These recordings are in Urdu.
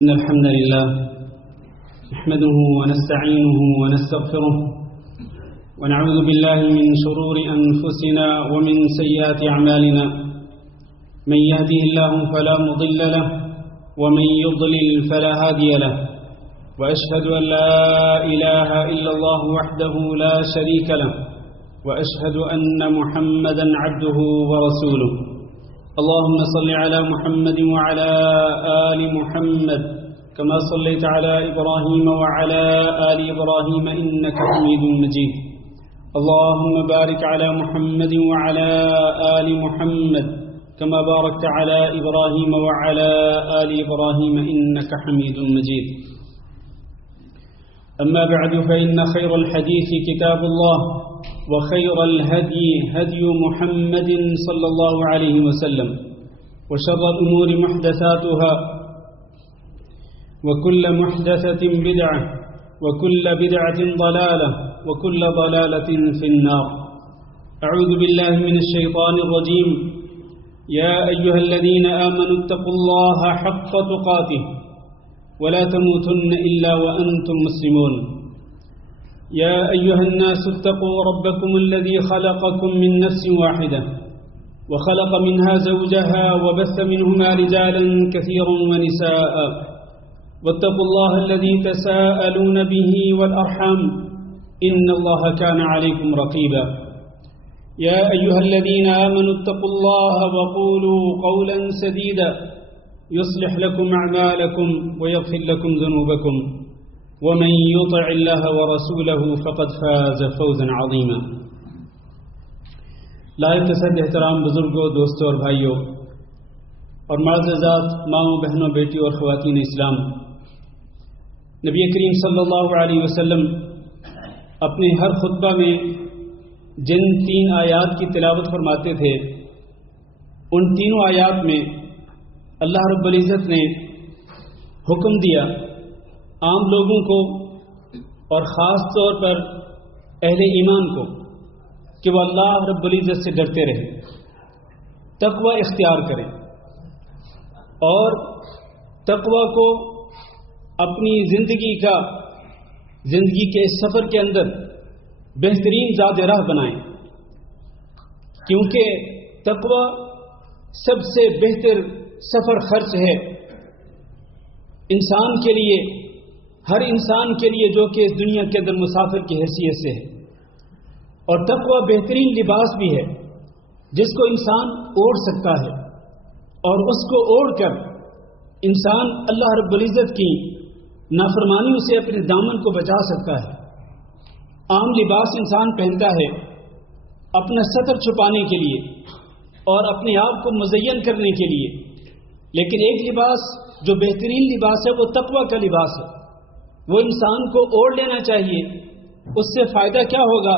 إن الحمد لله نحمده ونستعينه ونستغفره ونعوذ بالله من شرور أنفسنا ومن سيئات أعمالنا من يهده الله فلا مضل له ومن يضلل فلا هادي له وأشهد أن لا إله إلا الله وحده لا شريك له وأشهد أن محمدا عبده ورسوله اللهم صل على محمد وعلى آل محمد كما صليت على إبراهيم وعلى آل إبراهيم إنك حميد مجيد اللهم بارك على محمد وعلى آل محمد كما باركت على إبراهيم وعلى آل إبراهيم إنك حميد مجيد أما بعد فإن خير الحديث كتاب الله وخير الهدي هدي محمد صلى الله عليه وسلم وشر الأمور محدثاتها وكل محدثة بدعة وكل بدعة ضلالة وكل ضلالة في النار أعوذ بالله من الشيطان الرجيم يا أيها الذين آمنوا اتقوا الله حق تقاته ولا تموتن إلا وأنتم مسلمون يا أيها الناس اتقوا ربكم الذي خلقكم من نفس واحدة وخلق منها زوجها وبث منهما رجالا كثيرا ونساء واتقوا الله الذي تساءلون به والأرحام إن الله كان عليكم رقيبا يا أيها الذين آمنوا اتقوا الله وقولوا قولا سديدا يصلح لكم أعمالكم ويغفر لكم ذنوبكم ومن يطع الله ورسوله فقد فاز فوزا عظيما لائق صد احترام بزرگوں دوستوں اور بھائیوں اور معززات ماؤں بہنوں بیٹیوں اور خواتین اسلام، نبی کریم صلی اللہ علیہ وسلم اپنے ہر خطبہ میں جن 3 آیات کی تلاوت فرماتے تھے، ان تینوں آیات میں اللہ رب العزت نے حکم دیا عام لوگوں کو اور خاص طور پر اہل ایمان کو کہ وہ اللہ رب العزت سے ڈرتے رہیں، تقوی اختیار کریں اور تقوی کو اپنی زندگی کے اس سفر کے اندر بہترین زاد راہ بنائیں، کیونکہ تقوی سب سے بہتر سفر خرچ ہے انسان کے لیے، ہر انسان کے لیے جو کہ اس دنیا کے اندر مسافر کی حیثیت سے ہے، اور تقوی بہترین لباس بھی ہے جس کو انسان اوڑھ سکتا ہے، اور اس کو اوڑھ کر انسان اللہ رب العزت کی نافرمانیوں سے اپنے دامن کو بچا سکتا ہے۔ عام لباس انسان پہنتا ہے اپنا ستر چھپانے کے لیے اور اپنے آپ کو مزین کرنے کے لیے، لیکن ایک لباس جو بہترین لباس ہے وہ تقوی کا لباس ہے، وہ انسان کو اوڑھ لینا چاہیے۔ اس سے فائدہ کیا ہوگا؟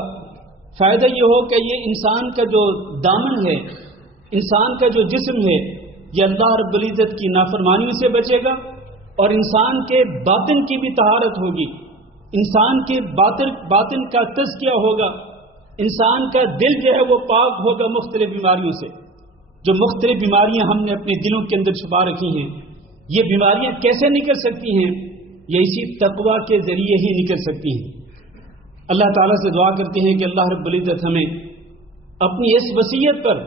فائدہ یہ ہو کہ یہ انسان کا جو دامن ہے، انسان کا جو جسم ہے، یہ اللہ رب العزت کی نافرمانیوں سے بچے گا، اور انسان کے باطن کی بھی طہارت ہوگی، انسان کے باطن کا تزکیہ ہوگا، انسان کا دل جو ہے وہ پاک ہوگا مختلف بیماریوں سے۔ جو مختلف بیماریاں ہم نے اپنے دلوں کے اندر چھپا رکھی ہیں، یہ بیماریاں کیسے نکل سکتی ہیں؟ یہ اسی تقوی کے ذریعے ہی نکل سکتی ہیں۔ اللہ تعالیٰ سے دعا کرتے ہیں کہ اللہ رب العزت ہمیں اپنی اس وصیت پر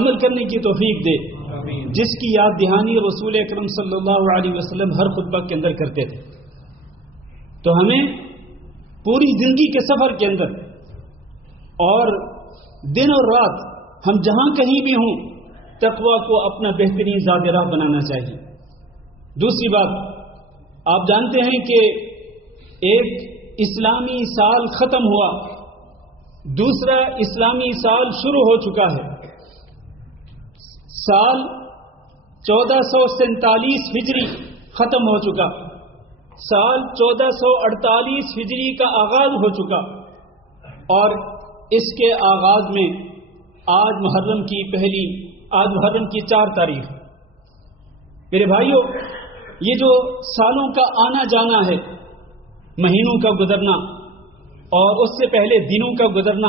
عمل کرنے کی توفیق دے جس کی یاد دہانی رسول اکرم صلی اللہ علیہ وسلم ہر خطبہ کے اندر کرتے تھے۔ تو ہمیں پوری زندگی کے سفر کے اندر اور دن اور رات ہم جہاں کہیں بھی ہوں تقوی کو اپنا بہترین زاد راہ بنانا چاہیے۔ دوسری بات، آپ جانتے ہیں کہ ایک اسلامی سال ختم ہوا، دوسرا اسلامی سال شروع ہو چکا ہے۔ سال 1447 ہجری ختم ہو چکا، سال 1448 ہجری کا آغاز ہو چکا، اور اس کے آغاز میں آج محرم کی 4 تاریخ۔ میرے بھائیوں، یہ جو سالوں کا آنا جانا ہے، مہینوں کا گزرنا اور اس سے پہلے دنوں کا گزرنا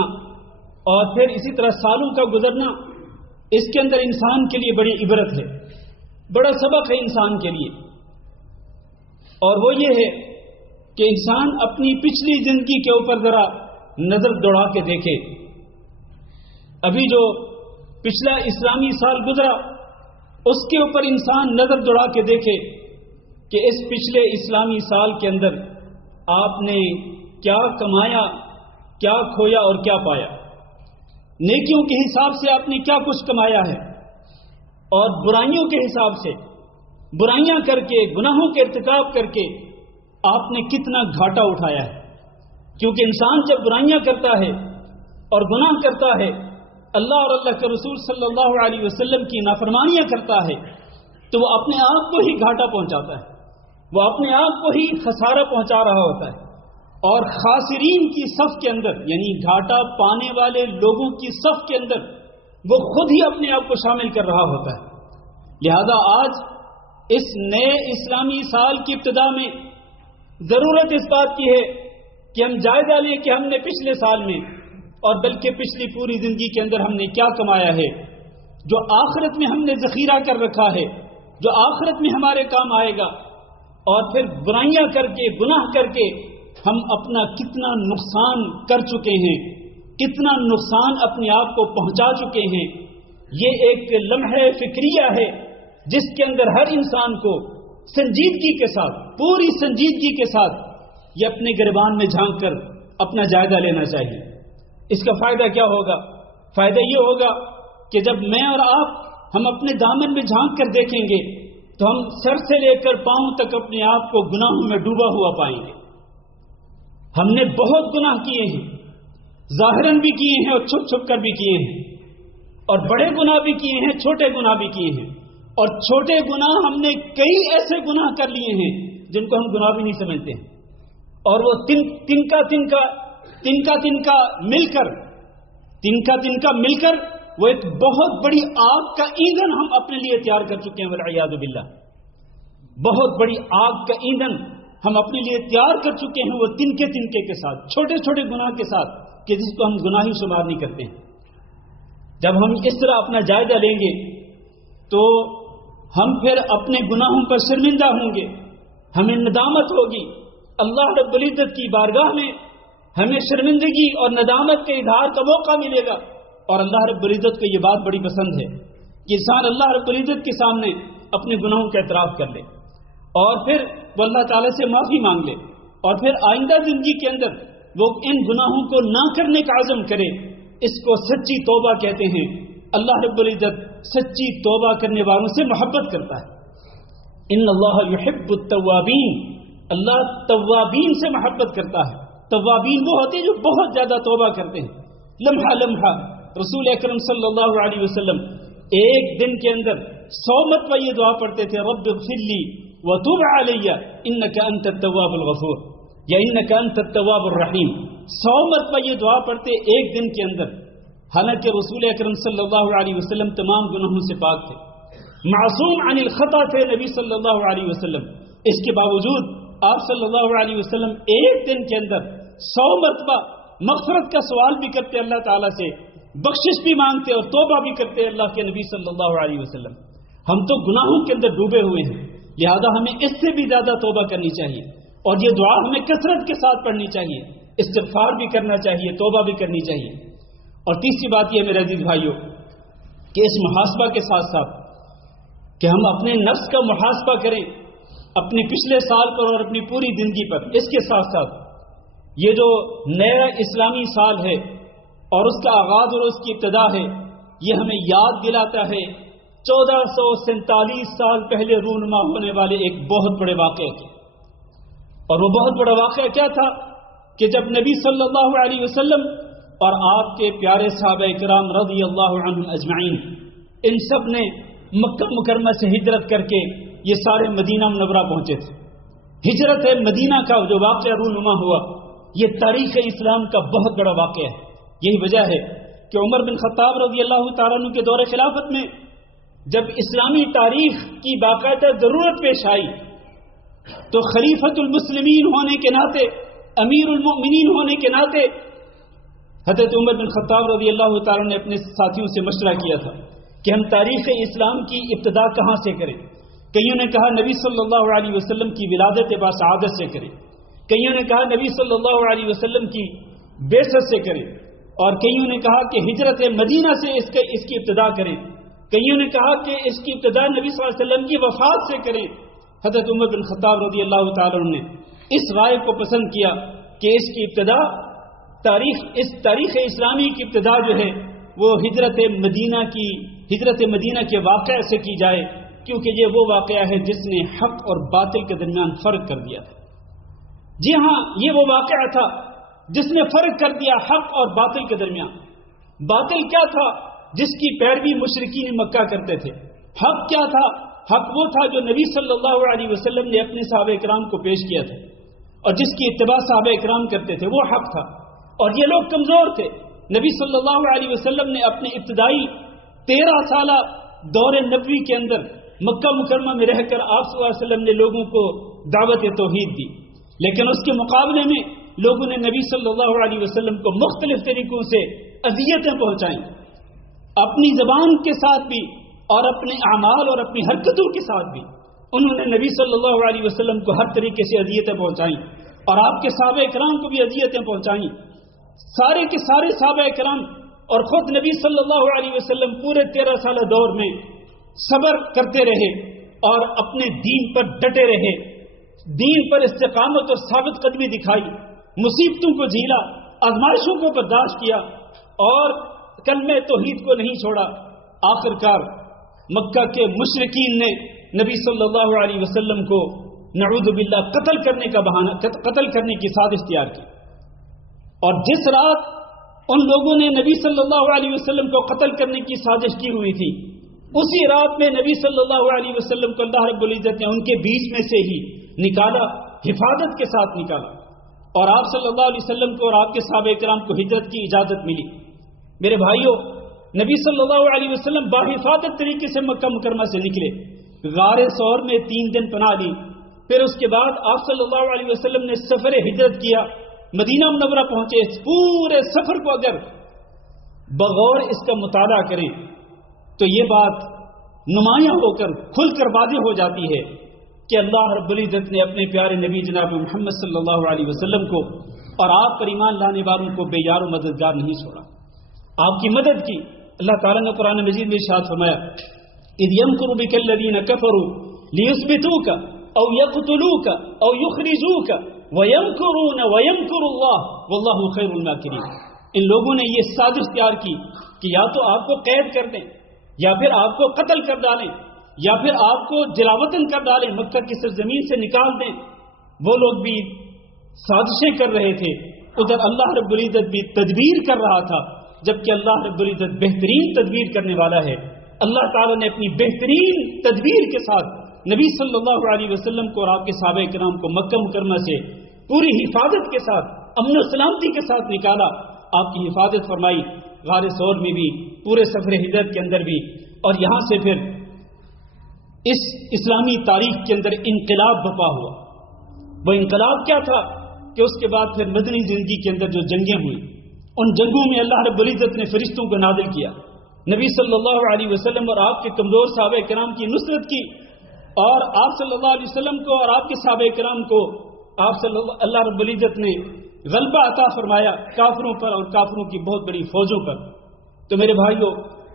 اور پھر اسی طرح سالوں کا گزرنا، اس کے اندر انسان کے لیے بڑی عبرت ہے، بڑا سبق ہے انسان کے لیے۔ اور وہ یہ ہے کہ انسان اپنی پچھلی زندگی کے اوپر ذرا نظر دوڑا کے دیکھے. ابھی جو پچھلا اسلامی سال گزرا اس کے اوپر انسان نظر دوڑا کے دیکھے کہ اس پچھلے اسلامی سال کے اندر آپ نے کیا کمایا، کیا کھویا اور کیا پایا. نیکیوں کے حساب سے آپ نے کیا کچھ کمایا ہے اور برائیوں کے حساب سے برائیاں کر کے گناہوں کے ارتکاب کر کے آپ نے کتنا گھاٹا اٹھایا ہے. کیونکہ انسان جب برائیاں کرتا ہے اور گناہ کرتا ہے، اللہ اور اللہ کے رسول صلی اللہ علیہ وسلم کی نافرمانیاں کرتا ہے، تو وہ اپنے آپ کو ہی گھاٹا پہنچاتا ہے، وہ اپنے آپ کو ہی خسارہ پہنچا رہا ہوتا ہے. اور خاسرین کی صف کے اندر، یعنی گھاٹا پانے والے لوگوں کی صف کے اندر وہ خود ہی اپنے آپ کو شامل کر رہا ہوتا ہے. لہذا آج اس نئے اسلامی سال کی ابتدا میں ضرورت اس بات کی ہے کہ ہم جائزہ لیں کہ ہم نے پچھلے سال میں اور بلکہ پچھلی پوری زندگی کے اندر ہم نے کیا کمایا ہے جو آخرت میں ہم نے ذخیرہ کر رکھا ہے، جو آخرت میں ہمارے کام آئے گا. اور پھر برائیاں کر کے گناہ کر کے ہم اپنا کتنا نقصان کر چکے ہیں، کتنا نقصان اپنے آپ کو پہنچا چکے ہیں. یہ ایک لمحہ فکریہ ہے جس کے اندر ہر انسان کو سنجیدگی کے ساتھ، پوری سنجیدگی کے ساتھ یہ اپنے گریبان میں جھانک کر اپنا جائزہ لینا چاہیے. اس کا فائدہ کیا ہوگا؟ فائدہ یہ ہوگا کہ جب میں اور آپ ہم اپنے دامن میں جھانک کر دیکھیں گے تو ہم سر سے لے کر پاؤں تک اپنے آپ کو گناہوں میں ڈوبا ہوا پائیں گے. ہم نے بہت گناہ کیے ہیں، ظاہراً بھی کیے ہیں اور چھپ چھپ کر بھی کیے ہیں، اور بڑے گناہ بھی کیے ہیں، چھوٹے گناہ بھی کیے ہیں. اور چھوٹے گناہ ہم نے کئی ایسے گناہ کر لیے ہیں جن کو ہم گناہ بھی نہیں سمجھتے ہیں، اور وہ تنکا تنکا مل کر وہ ایک بہت بڑی آگ کا ایندھن ہم اپنے لیے تیار کر چکے ہیں. والعیاذ باللہ، بہت بڑی آگ کا ایندھن ہم اپنے لیے تیار کر چکے ہیں، وہ تنکے کے ساتھ، چھوٹے چھوٹے گناہ کے ساتھ، کہ جس کو ہم گناہی شمار نہیں کرتے ہیں. جب ہم اس طرح اپنا جائزہ لیں گے تو ہم پھر اپنے گناہوں پر شرمندہ ہوں گے، ہمیں ندامت ہوگی. اللہ رب العزت کی بارگاہ میں ہمیں شرمندگی اور ندامت کے اظہار کا موقع ملے گا. اور اللہ رب العزت کو یہ بات بڑی پسند ہے کہ انسان اللہ رب العزت کے سامنے اپنے گناہوں کا اعتراف کر لے اور پھر وہ اللہ تعالیٰ سے معافی مانگ لے، اور پھر آئندہ زندگی کے اندر وہ ان گناہوں کو نہ کرنے کا عزم کرے. اس کو سچی توبہ کہتے ہیں. اللہ رب العزت سچی توبہ کرنے والوں سے محبت کرتا ہے. ان اللہ یحب التوابین، اللہ توابین سے محبت کرتا ہے. توابین وہ ہوتے ہیں جو بہت زیادہ توبہ کرتے ہیں. لمحہ لمحہ رسول اکرم صلی اللہ علیہ وسلم ایک دن کے اندر 100 مرتبہ یہ دعا پڑھتے تھے، رب اغفر لی وتوب علی انک انت التواب الغفور یا انک انت التواب الرحیم. 100 مرتبہ یہ دعا پڑھتے ایک دن کے اندر. حالانکہ رسول اکرم صلی اللہ علیہ وسلم تمام گناہوں سے پاک تھے، معصوم عن الخطا تھے نبی صلی اللہ علیہ وسلم. اس کے باوجود آپ صلی اللہ علیہ وسلم ایک دن کے اندر 100 مرتبہ مغفرت کا سوال بھی کرتے اللہ تعالیٰ سے، بخشش بھی مانگتے اور توبہ بھی کرتے اللہ کے نبی صلی اللہ علیہ وسلم. ہم تو گناہوں کے اندر ڈوبے ہوئے ہیں، لہذا ہمیں اس سے بھی زیادہ توبہ کرنی چاہیے، اور یہ دعا ہمیں کثرت کے ساتھ پڑھنی چاہیے، استغفار بھی کرنا چاہیے، توبہ بھی کرنی چاہیے. اور تیسری بات یہ میرے عزیز بھائیوں کہ اس محاسبہ کے ساتھ ساتھ کہ ہم اپنے نفس کا محاسبہ کریں اپنے پچھلے سال پر اور اپنی پوری زندگی پر. اس کے ساتھ ساتھ یہ جو نیا اسلامی سال ہے اور اس کا آغاز اور اس کی ابتدا ہے، یہ ہمیں یاد دلاتا ہے 1447 سال پہلے رونما ہونے والے ایک بہت بڑے واقعے کی. اور وہ بہت بڑا واقعہ کیا تھا کہ جب نبی صلی اللہ علیہ وسلم اور آپ کے پیارے صحابہ کرام رضی اللہ عنہم اجمعین ان سب نے مکہ مکرمہ سے ہجرت کر کے یہ سارے مدینہ منورہ پہنچے تھے. ہجرت مدینہ کا جو واقعہ رونما ہوا یہ تاریخ اسلام کا بہت بڑا واقعہ ہے. یہی وجہ ہے کہ عمر بن خطاب رضی اللہ تعالیٰ عنہ کے دور خلافت میں جب اسلامی تاریخ کی باقاعدہ ضرورت پیش آئی تو خلیفۃ المسلمین ہونے کے ناطے، امیر المؤمنین ہونے کے ناطے حضرت عمر بن خطاب رضی اللہ تعالیٰ نے اپنے ساتھیوں سے مشورہ کیا تھا کہ ہم تاریخ اسلام کی ابتدا کہاں سے کریں، کئیوں نے کہا نبی صلی اللہ علیہ وسلم کی ولادت باسعادت سے کریں، کئیوں نے کہا نبی صلی اللہ علیہ وسلم کی بعثت سے کریں، اور کئیوں نے کہا کہ ہجرت مدینہ سے اس کی ابتدا کریں، کئیوں نے کہا کہ اس کی ابتدا نبی صلی اللہ علیہ وسلم کی وفات سے کریں۔ حضرت عمر بن خطاب رضی اللہ تعالی عنہ نے اس رائے کو پسند کیا کہ اس کی ابتدا تاریخ اسلامی کی ابتدا جو ہے وہ ہجرت مدینہ کے واقعے سے کی جائے، کیونکہ یہ وہ واقعہ ہے جس نے حق اور باطل کے درمیان فرق کر دیا تھا۔ جی ہاں، یہ وہ واقعہ تھا جس نے فرق کر دیا حق اور باطل کے درمیان۔ باطل کیا تھا؟ جس کی پیروی مشرکین مکہ کرتے تھے۔ حق کیا تھا؟ حق وہ تھا جو نبی صلی اللہ علیہ وسلم نے اپنے صحابہ کرام کو پیش کیا تھا، اور جس کی اتباع صحابہ کرام کرتے تھے، وہ حق تھا۔ اور یہ لوگ کمزور تھے۔ نبی صلی اللہ علیہ وسلم نے اپنے ابتدائی 13 سالہ دور نبوی کے اندر مکہ مکرمہ میں رہ کر آپ صلی اللہ علیہ وسلم نے لوگوں کو دعوت توحید دی، لیکن اس کے مقابلے میں لوگوں نے نبی صلی اللہ علیہ وسلم کو مختلف طریقوں سے اذیتیں پہنچائیں، اپنی زبان کے ساتھ بھی اور اپنے اعمال اور اپنی حرکتوں کے ساتھ بھی انہوں نے نبی صلی اللہ علیہ وسلم کو ہر طریقے سے اذیتیں پہنچائیں، اور آپ کے صحابہ کرام کو بھی اذیتیں پہنچائیں۔ سارے کے سارے صحابہ کرام اور خود نبی صلی اللہ علیہ وسلم پورے 13 سالہ دور میں صبر کرتے رہے اور اپنے دین پر ڈٹے رہے، دین پر استقامت اور ثابت قدمی دکھائی، مصیبتوں کو جھیلا، آزمائشوں کو برداشت کیا اور کلمہ توحید کو نہیں چھوڑا۔ آخرکار مکہ کے مشرکین نے نبی صلی اللہ علیہ وسلم کو نعوذ باللہ قتل کرنے کی سازش تیار کی، اور جس رات ان لوگوں نے نبی صلی اللہ علیہ وسلم کو قتل کرنے کی سازش کی ہوئی تھی، اسی رات میں نبی صلی اللہ علیہ وسلم کو اللہ رب العزت نے ان کے بیچ میں سے ہی نکالا، حفاظت کے ساتھ نکالا، اور آپ صلی اللہ علیہ وسلم کو اور آپ کے صحابہ کرام کو ہجرت کی اجازت ملی۔ میرے بھائیوں، نبی صلی اللہ علیہ وسلم باحفاظت طریقے سے مکہ مکرمہ سے نکلے، غار ثور میں 3 دن پناہ لی، پھر اس کے بعد آپ صلی اللہ علیہ وسلم نے سفر ہجرت کیا، مدینہ منورہ پہنچے۔ اس پورے سفر کو اگر بغور اس کا مطالعہ کریں تو یہ بات نمایاں ہو کر کھل کر واضح ہو جاتی ہے کہ اللہ رب العزت نے اپنے پیارے نبی جناب محمد صلی اللہ علیہ وسلم کو اور آپ پر ایمان لانے والوں کو بے یار و مددگار نہیں چھوڑا، آپ کی مدد کی۔ اللہ تعالیٰ نے قرآن مجید میں ارشاد فرمایا، اذ یمکر بک الذین کفروا لیثبتوک او یقتلوک او یخرجوک وَيَمْكُرُونَ وَيَمْكُرُ اللَّهُ وَاللَّهُ خَيْرُ الْمَاكِرِينَ۔ ان لوگوں نے یہ سازش تیار کی کہ یا تو آپ کو قید کر دیں، یا پھر آپ کو قتل کر ڈالیں، یا پھر آپ کو جلاوطن کر ڈالیں، مکہ کی سرزمین سے نکال دیں۔ وہ لوگ بھی سازشیں کر رہے تھے، ادھر اللہ رب العزت بھی تدبیر کر رہا تھا، جبکہ اللہ رب العزت بہترین تدبیر کرنے والا ہے۔ اللہ تعالیٰ نے اپنی بہترین تدبیر کے ساتھ نبی صلی اللہ علیہ وسلم کو اور آپ کے صحابہ کرام کو مکہ مکرمہ سے پوری حفاظت کے ساتھ، امن و سلامتی کے ساتھ نکالا، آپ کی حفاظت فرمائی، غار ثور میں بھی، پورے سفر ہجرت کے اندر بھی، اور یہاں سے پھر اس اسلامی تاریخ کے اندر انقلاب برپا ہوا۔ وہ انقلاب کیا تھا کہ اس کے بعد پھر مدنی زندگی کے اندر جو جنگیں ہوئی، ان جنگوں میں اللہ رب العزت نے فرشتوں کو نازل کیا، نبی صلی اللہ علیہ وسلم اور آپ کے کمزور صحابہ کرام کی نصرت کی، اور آپ صلی اللہ علیہ وسلم کو اور آپ کے صحابہ کرام کو اللہ رب العزت نے غلبہ عطا فرمایا کافروں پر اور کافروں کی بہت بڑی فوجوں پر۔ تو میرے بھائیو،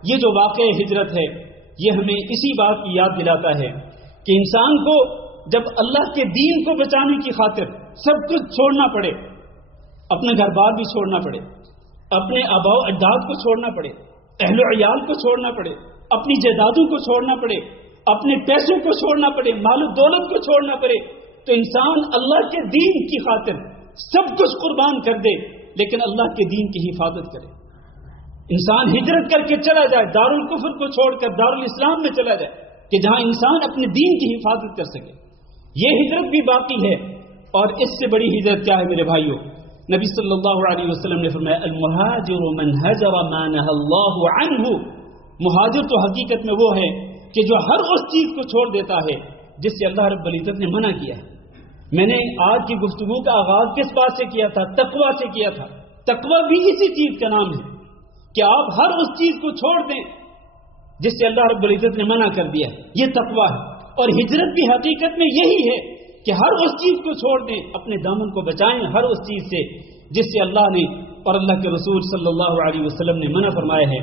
یہ جو واقعہ ہجرت ہے یہ ہمیں اسی بات کی یاد دلاتا ہے کہ انسان کو جب اللہ کے دین کو بچانے کی خاطر سب کچھ چھوڑنا پڑے، اپنے گھر بار بھی چھوڑنا پڑے، اپنے آباء و اجداد کو چھوڑنا پڑے، اہل و عیال کو چھوڑنا پڑے، اپنی جائیدادوں کو چھوڑنا پڑے، اپنے پیسوں کو چھوڑنا پڑے، مال و دولت کو چھوڑنا پڑے، تو انسان اللہ کے دین کی خاطر سب کچھ قربان کر دے، لیکن اللہ کے دین کی حفاظت کرے۔ انسان ہجرت کر کے چلا جائے، دارالکفر کو چھوڑ کر دارالاسلام میں چلا جائے، کہ جہاں انسان اپنے دین کی حفاظت کر سکے۔ یہ ہجرت بھی باقی ہے، اور اس سے بڑی ہجرت کیا ہے میرے بھائیوں؟ نبی صلی اللہ علیہ وسلم نے فرمایا، المہاجر من ہجر ما نہى اللہ عنہ۔ مہاجر تو حقیقت میں وہ ہے کہ جو ہر اس چیز کو چھوڑ دیتا ہے جس سے اللہ رب العزت نے منع کیا ہے۔ میں نے آج کی گفتگو کا آغاز کس بات سے کیا تھا؟ تقوی سے کیا تھا۔ تقوی بھی اسی چیز کا نام ہے کہ آپ ہر اس چیز کو چھوڑ دیں جس سے اللہ رب العزت نے منع کر دیا ہے، یہ تقوی ہے۔ اور ہجرت بھی حقیقت میں یہی ہے کہ ہر اس چیز کو چھوڑ دیں، اپنے دامن کو بچائیں ہر اس چیز سے جس سے اللہ نے اور اللہ کے رسول صلی اللہ علیہ وسلم نے منع فرمایا ہے۔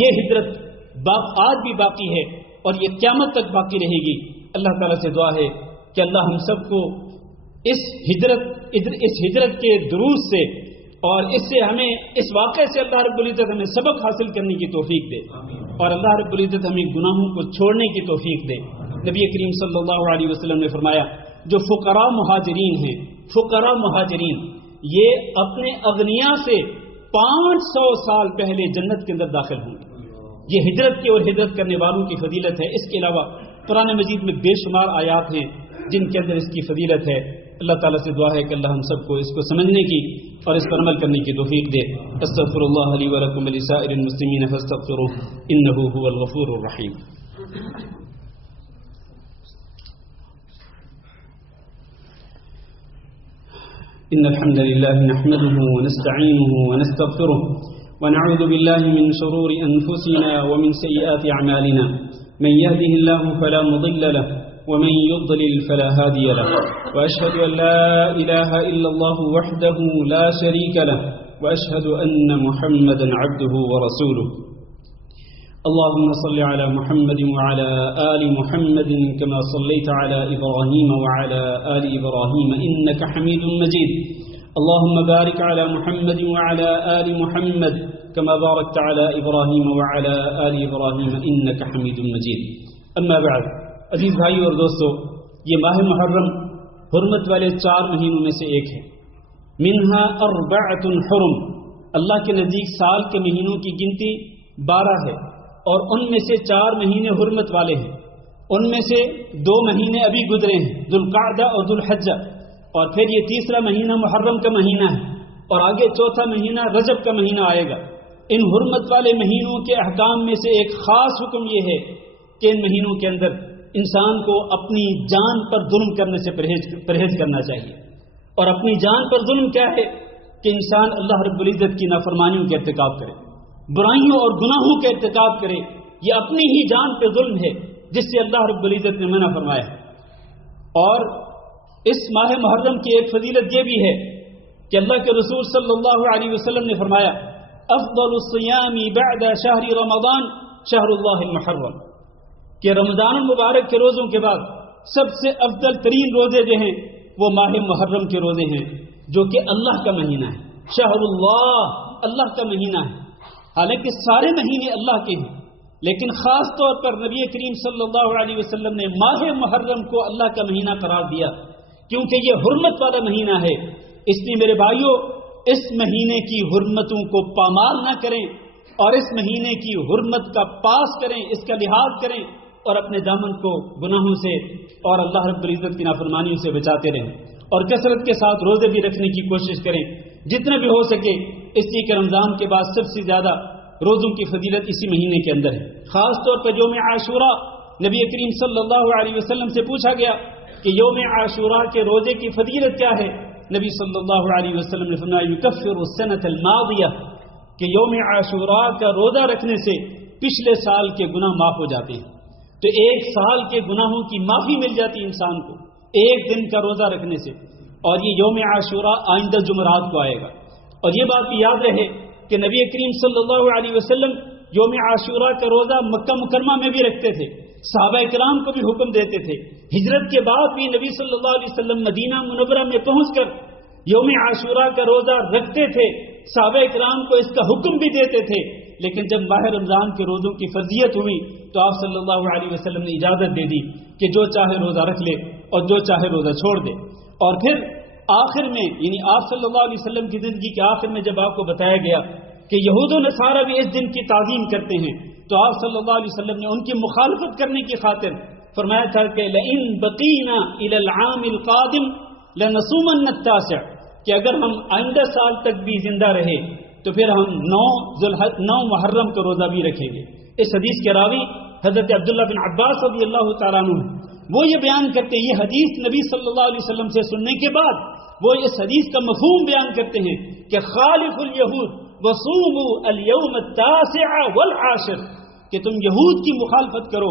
یہ ہجرت آج بھی باقی ہے اور یہ قیامت تک باقی رہے گی۔ اللہ تعالیٰ سے دعا ہے کہ اللہ ہم سب کو اس ہجرت کے دروس سے اور اس سے ہمیں اس واقعے سے اللہ رب العزت ہمیں سبق حاصل کرنے کی توفیق دے، اور اللہ رب العزت ہمیں گناہوں کو چھوڑنے کی توفیق دے۔ نبی کریم صلی اللہ علیہ وسلم نے فرمایا جو فقراء مہاجرین ہیں، فقراء مہاجرین یہ اپنے اغنیاء سے 500 سال پہلے جنت کے اندر داخل ہوں گے۔ یہ ہجرت کی اور ہجرت کرنے والوں کی فضیلت ہے۔ اس کے علاوہ قرآن مجید میں بے شمار آیات ہیں جن کے اندر اس کی فضیلت ہے۔ اللہ تعالیٰ سے دعا ہے کہ اللہ ہم سب کو اس کو سمجھنے کی اور اس پر عمل کرنے کی توفیق دے۔ استغفر اللہ لی ولکم ولسائر المسلمین فاستغفروہ انہ هو الغفور الرحیم۔ إن الحمد لله نحمده ونستعينه ونستغفره ونعوذ بالله من شرور أنفسنا ومن سيئات أعمالنا من يهده الله فلا مضل له ومن يضلل فلا هادي له وأشهد أن لا إله إلا الله وحده لا شريك له وأشهد أن محمدا عبده ورسوله اللهم صل على محمد وعلى آل محمد كما صليت على إبراهيم وعلى آل إبراهيم إنك حميد مجيد اللهم بارك على محمد وعلى آل محمد كما باركت على إبراهيم وعلى آل إبراهيم إنك حميد مجيد أما بعد عزیز بھائی اور دوستو، یہ ماہ محرم حرمت والے 4 مہینوں میں سے ایک ہے۔ منہا 4 حرم، اللہ کے نزدیک سال کے مہینوں کی گنتی 12 ہے اور ان میں سے 4 مہینے حرمت والے ہیں۔ ان میں سے 2 مہینے ابھی گزرے ہیں، ذوالقعدہ اور ذوالحجہ، اور پھر یہ تیسرا مہینہ محرم کا مہینہ ہے، اور آگے چوتھا مہینہ رجب کا مہینہ آئے گا۔ ان حرمت والے مہینوں کے احکام میں سے ایک خاص حکم یہ ہے کہ ان مہینوں کے اندر انسان کو اپنی جان پر ظلم کرنے سے پرہیز کرنا چاہیے۔ اور اپنی جان پر ظلم کیا ہے کہ انسان اللہ رب العزت کی نافرمانیوں کے ارتکاب کرے، برائیوں اور گناہوں کے ارتکاب کرے۔ یہ اپنی ہی جان پہ ظلم ہے جس سے اللہ رب العزت نے منع فرمایا ہے۔ اور اس ماہ محرم کی ایک فضیلت یہ بھی ہے کہ اللہ کے رسول صلی اللہ علیہ وسلم نے فرمایا افضل الصیام بعد شہر رمضان شہر اللہ المحرم، کہ رمضان المبارک کے روزوں کے بعد سب سے افضل ترین روزے جو ہیں وہ ماہ محرم کے روزے ہیں، جو کہ اللہ کا مہینہ ہے، شہر اللہ کا مہینہ ہے۔ حالانکہ سارے مہینے اللہ کے ہیں، لیکن خاص طور پر نبی کریم صلی اللہ علیہ وسلم نے ماہ محرم کو اللہ کا مہینہ قرار دیا کیونکہ یہ حرمت والا مہینہ ہے۔ اس لیے میرے بھائیوں، اس مہینے کی حرمتوں کو پامال نہ کریں اور اس مہینے کی حرمت کا پاس کریں، اس کا لحاظ کریں اور اپنے دامن کو گناہوں سے اور اللہ رب العزت کی نافرمانیوں سے بچاتے رہیں، اور کثرت کے ساتھ روزے بھی رکھنے کی کوشش کریں جتنا بھی ہو سکے، اس لیے کہ رمضان کے بعد سب سے زیادہ روزوں کی فضیلت اسی مہینے کے اندر ہے۔ خاص طور پر یوم عاشوراء، نبی کریم صلی اللہ علیہ وسلم سے پوچھا گیا کہ یوم عاشوراء کے روزے کی فضیلت کیا ہے؟ نبی صلی اللہ علیہ وسلم نے فرمایا یکفر السنۃ الماضیہ، کہ یوم عاشوراء کا روزہ رکھنے سے پچھلے سال کے گناہ معاف ہو جاتے ہیں۔ تو 1 سال کے گناہوں کی معافی مل جاتی ہے انسان کو 1 دن کا روزہ رکھنے سے۔ اور یہ یوم عاشوراء آئندہ جمعرات کو آئے گا۔ اور یہ بات بھی یاد رہے کہ نبی کریم صلی اللہ علیہ وسلم یوم عاشوراء کا روزہ مکہ مکرمہ میں بھی رکھتے تھے، صحابہ کرام کو بھی حکم دیتے تھے۔ ہجرت کے بعد بھی نبی صلی اللہ علیہ وسلم مدینہ منورہ میں پہنچ کر یوم عاشوراء کا روزہ رکھتے تھے، صحابہ کرام کو اس کا حکم بھی دیتے تھے۔ لیکن جب ماہ رمضان کے روزوں کی فرضیت ہوئی تو آپ صلی اللہ علیہ وسلم نے اجازت دے دی کہ جو چاہے روزہ رکھ لے اور جو چاہے روزہ چھوڑ دے۔ اور پھر آخر میں، یعنی آپ صلی اللہ علیہ وسلم کی زندگی کے آخر میں جب آپ کو بتایا گیا کہ یہود و نصارہ بھی اس دن کی تعظیم کرتے ہیں، تو آپ صلی اللہ علیہ وسلم نے ان کی مخالفت کرنے کی خاطر فرمایا تھا کہ لئن بقینا الی العام القادم لنصومن التاسع، کہ اگر ہم آئندہ سال تک بھی زندہ رہے تو پھر ہم 9 محرم کا روزہ بھی رکھیں گے۔ اس حدیث کے راوی حضرت عبداللہ بن عباس رضی اللہ تعالیٰ عنہ، وہ یہ بیان کرتے ہیں، یہ حدیث نبی صلی اللہ علیہ وسلم سے سننے کے بعد وہ اس حدیث کا مفہوم بیان کرتے ہیں کہ خالف الیہود وصوموا اليوم التاسع والعاشر، کہ تم یہود کی مخالفت کرو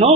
9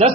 10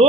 2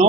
9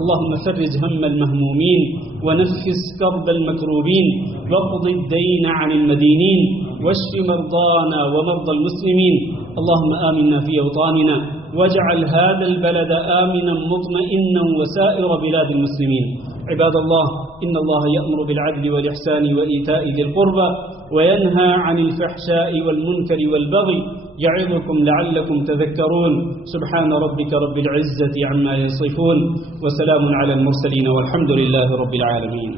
اللهم فرج هم المهمومين ونفس كرب المكروبين واقض الدين عن المدينين واشف مرضانا ومرضى المسلمين. اللهم آمنا في أوطاننا واجعل هذا البلد آمنا مطمئنا وسائر بلاد المسلمين. عباد الله، إن الله يأمر بالعدل والإحسان وإيتاء ذي القربى وينهى عن الفحشاء والمنكر والبغي يعظكم لعلكم تذكرون. سبحان ربك رب العزة عما يصفون وسلام على المرسلين والحمد لله رب العالمين.